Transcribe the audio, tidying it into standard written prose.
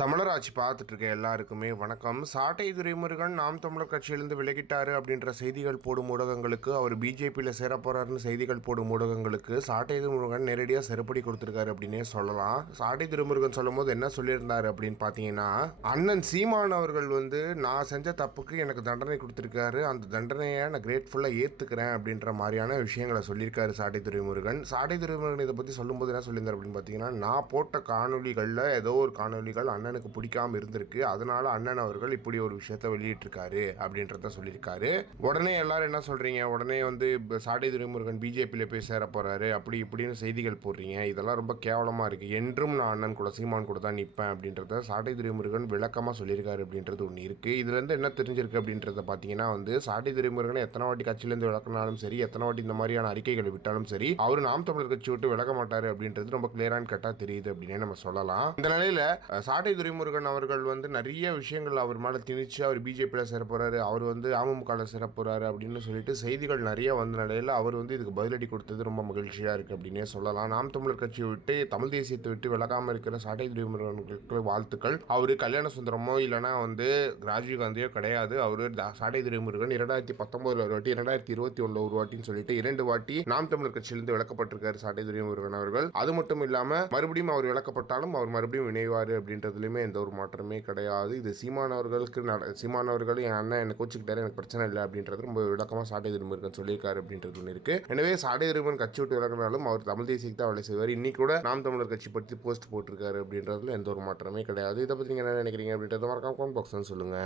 தமிழர் ஆட்சி பார்த்துட்டு இருக்க எல்லாருக்குமே வணக்கம். சாட்டை துரைமுருகன் நாம் தமிழர் கட்சியிலிருந்து விலகிட்டாரு அப்படின்ற செய்திகள் போடும் ஊடகங்களுக்கு, அவர் பிஜேபியில் சேர போறாருன்னு செய்திகள் போடும் ஊடகங்களுக்கு சாட்டை துரைமுருகன் நேரடியாக செருப்படி கொடுத்துருக்காரு அப்படின்னே சொல்லலாம். சாட்டை துரைமுருகன் சொல்லும் போது என்ன சொல்லியிருந்தாரு அப்படின்னு பார்த்தீங்கன்னா, அண்ணன் சீமான் அவர்கள் நான் செஞ்ச தப்புக்கு எனக்கு தண்டனை கொடுத்துருக்காரு, அந்த தண்டனையை நான் கிரேட்ஃபுல்லாக ஏற்றுக்கிறேன் அப்படின்ற மாதிரியான விஷயங்களை சொல்லியிருக்காரு சாட்டை துரைமுருகன். சாட்டை துரைமுருகன் இதை பற்றி சொல்லும்போது என்ன சொல்லியிருந்தார் அப்படின்னு பார்த்தீங்கன்னா, நான் போட்ட காணொலிகளில் ஏதோ ஒரு காணொலிகள் அண்ணனுக்கு பிடிக்காம இருந்திருக்கு, அதனால அண்ணன் அவர்கள் இப்படி ஒரு விஷயத்த வெளியிட்டிருக்காரு அப்படின்றத சொல்லியிருக்காரு. உடனே எல்லாரும் என்ன சொல்றீங்க, உடனே சாட்டை துரைமுருகன் பிஜேபியில போய் சேர போறாரு அப்படி இப்படின்னு செய்திகள் போடுறீங்க, இதெல்லாம் ரொம்ப கேவலமா இருக்கு, என்றும் நான் அண்ணன் கூட சீமான் கூட தான் நிற்பேன் அப்படின்றத சாட்டை துரைமுருகன் விளக்கமா சொல்லியிருக்காரு அப்படின்றது ஒன்று இருக்கு. இதுல இருந்து என்ன தெரிஞ்சிருக்கு அப்படின்றத பார்த்தீங்கன்னா சாட்டை துரைமுருகன் எத்தனை வாட்டி கட்சியிலேருந்து விளக்கினாலும் சரி, எத்தனை வாட்டி இந்த மாதிரியான அறிக்கைகளை விட்டாலும் சரி, அவர் நாம் தமிழர் கட்சி விட்டு விலக மாட்டாரு அப்படின்றது ரொம்ப கிளியரான கட்டா தெரியுது அப்படின்னே நம்ம சொல்லலாம். இந்த நிலையில சாட்டை துரைமுருகன் அவர்கள் நிறைய விஷயங்கள் அவர் மேலே திணிச்சு அவர் பிஜேபியில் சேர போறாரு, அவர் அமமுகவில் சேர போறாரு அப்படின்னு சொல்லிட்டு செய்திகள் நிறைய வந்த நிலையில் அவர் இதுக்கு பதிலடி கொடுத்தது ரொம்ப மகிழ்ச்சியாக இருக்குது அப்படின்னே சொல்லலாம். நாம் தமிழர் கட்சியை விட்டு தமிழ் தேசியத்தை விட்டு விலகாமல் இருக்கிற சாட்டை துரைமுருகனுக்கு வாழ்த்துக்கள். அவர் கல்யாண சுந்தரமோ இல்லைனா ராஜீவ் காந்தியோ கிடையாது. அவர் சாட்டை துரைமுருகன் 2019 ஒரு வாட்டி, 2021 ஒரு வாட்டின்னு சொல்லிட்டு 2 வாட்டி நாம் தமிழர் கட்சியிலிருந்து விளக்கப்பட்டிருக்காரு சாட்டை துரைமுருகன் அவர்கள். அது மட்டும் இல்லாமல் மறுபடியும் அவர் விளக்கப்பட்டாலும் அவர் மறுபடியும் இணைவார் அப்படின்றதுலையுமே எந்த ஒரு மாற்றமே கிடையாது. இது சீமானவர்கள் என் அண்ணன் என்ன கோச்சுக்கிட்டாரு, எனக்கு பிரச்சனை இல்லை அப்படின்றது ரொம்ப விளக்கமாக சாட்டை துரைமுருகன் சொல்லியிருக்காரு அப்படின்றது ஒன்று இருக்கு. எனவே சாட்டை துரைமுருகன் கட்சி விட்டு விலகினாலும் அவர் தமிழ் தேசியத்தை தான் வேலை செய்வார். இன்னைக்கு கூட நாம் தமிழர் கட்சி பற்றி போஸ்ட் போட்டிருக்காரு அப்படின்றதுல எந்த ஒரு மாற்றமே கிடையாது. இதை பற்றி நீங்கள் என்ன நினைக்கிறீங்க அப்படின்றத மறக்காம கமெண்ட் பாக்ஸ்ல சொல்லுங்க.